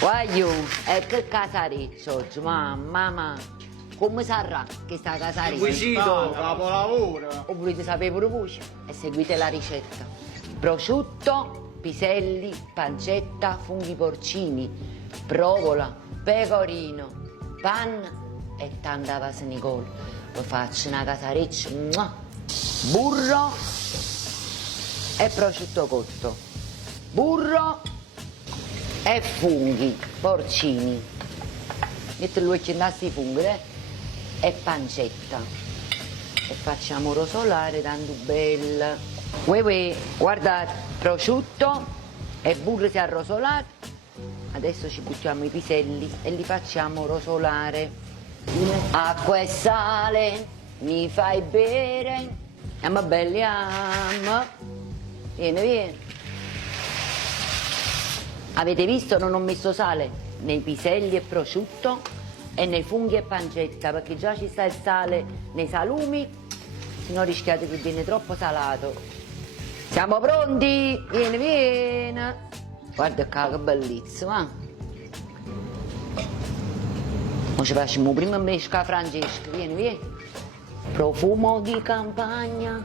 Voglio, e che casareccio oggi, mamma, come sarà che sta casareccio? Squisito, capolavoro. O volete sapere pure voi? E seguite la ricetta. Prosciutto, piselli, pancetta, funghi porcini, provola, pecorino, panna e tanta vasenicola. Vi faccio una casareccia, burro e prosciutto cotto, burro e funghi porcini. Metto l'occhio in i funghi e pancetta e facciamo rosolare tanto bella. Guardate, prosciutto e burro si è arrosolato. Adesso ci buttiamo i piselli e li facciamo rosolare. Acqua e sale mi fai bere, amma belli amma. Vieni. Avete visto, non ho messo sale nei piselli e prosciutto e nei funghi e pancetta, perché già ci sta il sale nei salumi, se no rischiate che viene troppo salato. Siamo pronti? Vieni. Guarda che bellissima. Ora ci facciamo prima mesca Francesca, vieni. Profumo di campagna.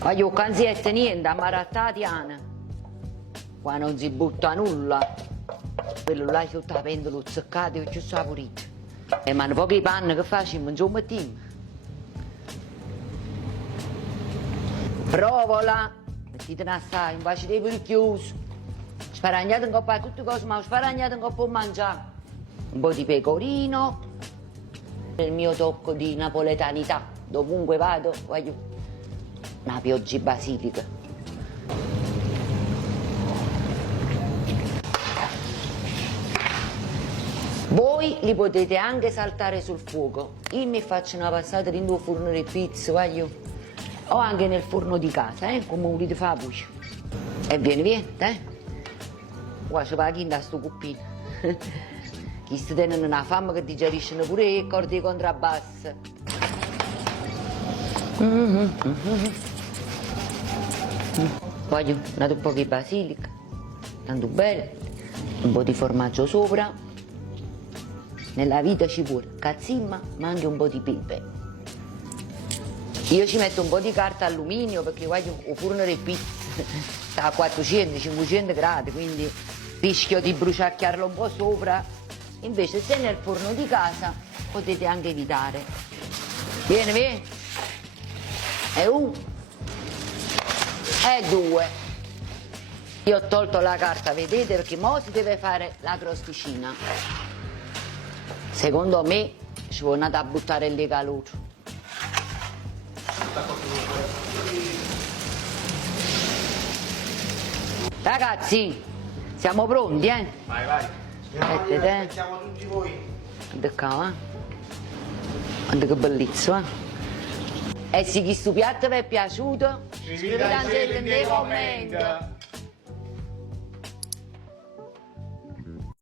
Voglio canziette niente, ammaratatiana. Qua non si butta nulla. Quello là sotto la pentola zeccato e giù saporito. E ma pochi panni che facciamo, non mettiamo. Provola, mettitene assai, un bacio di per chiuso. Sparagnate un po' a tutte cose, ma sparagnate un po' a mangiare. Un po' di pecorino. Il mio tocco di napoletanità. Dovunque vado, voglio una pioggia basilica. Voi li potete anche saltare sul fuoco. Io mi faccio una passata in due forno di pizza, voglio. O anche nel forno di casa, come volete fare voi. E vieni, Qua c'è la chinda sto cuppino. Chi sta tenendo una fame che digeriscono pure le corde di contrabbasso. Voglio un po' di basilica, tanto bello, un po' di formaggio sopra. Nella vita ci vuole cazzimma, ma anche un po' di pepe. Io ci metto un po' di carta alluminio perché voglio un forno di pizza sta a 400-500 gradi, quindi rischio di bruciacchiarlo un po' sopra. Invece se nel forno di casa potete anche evitare. Vieni. E uno. E due. Io ho tolto la carta, vedete, perché mo si deve fare la crosticina. Secondo me ci vuole andare a buttare le calore. Ragazzi, siamo pronti, Vai. Aspettiamo tutti voi. Guarda qua, Guarda che bellissimo, E se questo piatto vi è piaciuto, Scrivete nei commenti.